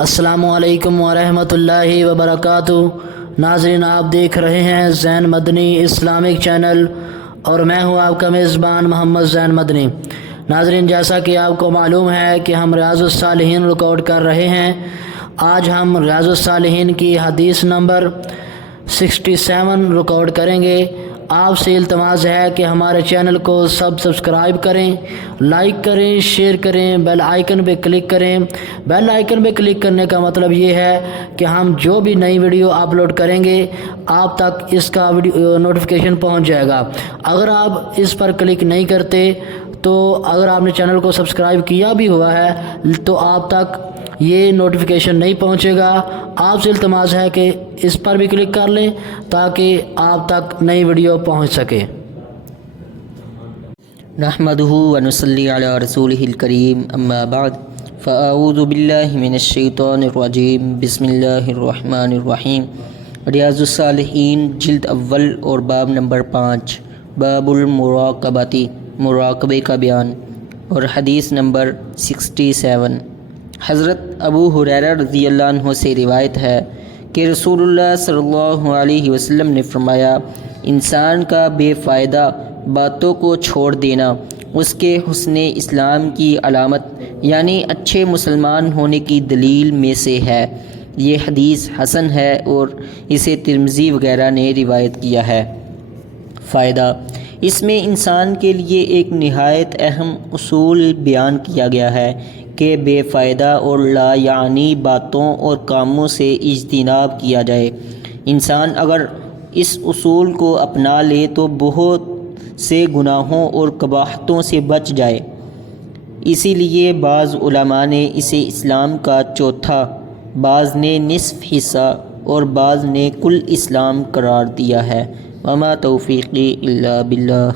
السلام علیکم ورحمۃ اللہ وبرکاتہ۔ ناظرین، آپ دیکھ رہے ہیں زین مدنی اسلامک چینل اور میں ہوں آپ کا میزبان محمد زین مدنی۔ ناظرین، جیسا کہ آپ کو معلوم ہے کہ ہم ریاض الصالحین ریکارڈ کر رہے ہیں۔ آج ہم ریاض الصالحین کی حدیث نمبر 67 ریکارڈ کریں گے۔ آپ سے التماس ہے کہ ہمارے چینل کو سبسکرائب کریں، لائک کریں، شیئر کریں، بیل آئیکن پہ کلک کریں۔ بیل آئیکن پہ کلک کرنے کا مطلب یہ ہے کہ ہم جو بھی نئی ویڈیو اپلوڈ کریں گے آپ تک اس کا نوٹیفیکیشن پہنچ جائے گا۔ اگر آپ اس پر کلک نہیں کرتے تو اگر آپ نے چینل کو سبسکرائب کیا بھی ہوا ہے تو آپ تک یہ نوٹیفیکیشن نہیں پہنچے گا۔ آپ سے التماس ہے کہ اس پر بھی کلک کر لیں تاکہ آپ تک نئی ویڈیو پہنچ سکے۔ نحمدہ ونصلی علی رسولہ الکریم، اما بعد فاعوذ باللہ من الشیطان الرجیم، بسم اللہ الرحمن الرحیم۔ ریاض الصالحین جلد اول اور باب نمبر 5، باب المراقبتی، مراقبے کا بیان، اور حدیث نمبر 67۔ حضرت ابو ہریرہ رضی اللہ عنہ سے روایت ہے کہ رسول اللہ صلی اللہ علیہ وسلم نے فرمایا، انسان کا بے فائدہ باتوں کو چھوڑ دینا اس کے حسن اسلام کی علامت یعنی اچھے مسلمان ہونے کی دلیل میں سے ہے۔ یہ حدیث حسن ہے اور اسے ترمذی وغیرہ نے روایت کیا ہے۔ فائدہ، اس میں انسان کے لیے ایک نہایت اہم اصول بیان کیا گیا ہے کہ بے فائدہ اور لا یعنی باتوں اور کاموں سے اجتناب کیا جائے۔ انسان اگر اس اصول کو اپنا لے تو بہت سے گناہوں اور قباحتوں سے بچ جائے۔ اسی لیے بعض علماء نے اسے اسلام کا چوتھا، بعض نے نصف حصہ اور بعض نے کل اسلام قرار دیا ہے۔ وما توفیقی الا باللہ۔